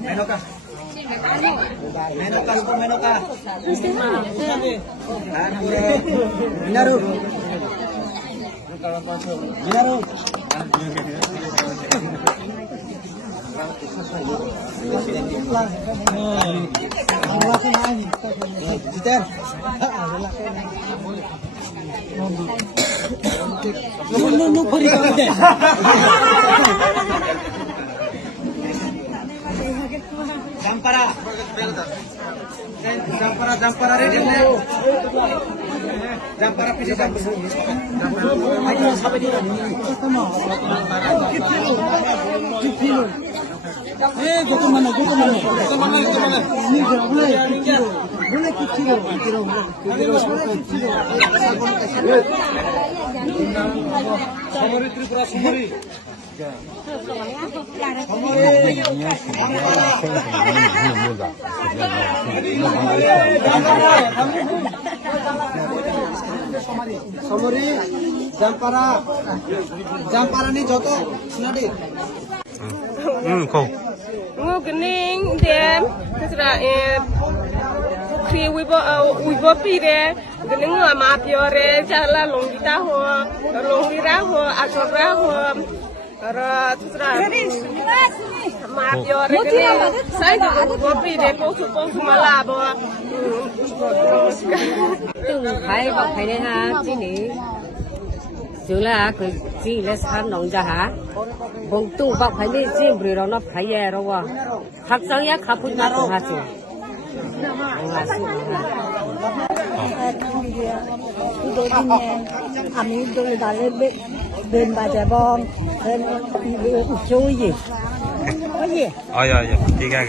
Menoka. Menoka, lupa Menoka. Minaru. Minaru. Jiter. No, pari ka. Jampara. Jampara ready na. Jampara pisi jampara. Ayo sabi dito. Kipilo. Goto mana. Ni boleh kipilo. Samori Tripura Samori. Samori Jampara ni joto sinadi. Kau. Kening dem kesra kri wibo pire kening ma piore jala longita ho asora ho ra kesra ma piore kening sai wibo pire posu malabo từng phải bọc phải đây ha chứ nè chứ là cái gì là san nông ra hả bông tu bọc phải đi chứ bữa đó nó phải về rồi à thật sự á khắp phút nào cũng hết rồi tôi đi nè ami tôi đã lên bên bà trẻ bom lên chui gì có gì Iya, tiga.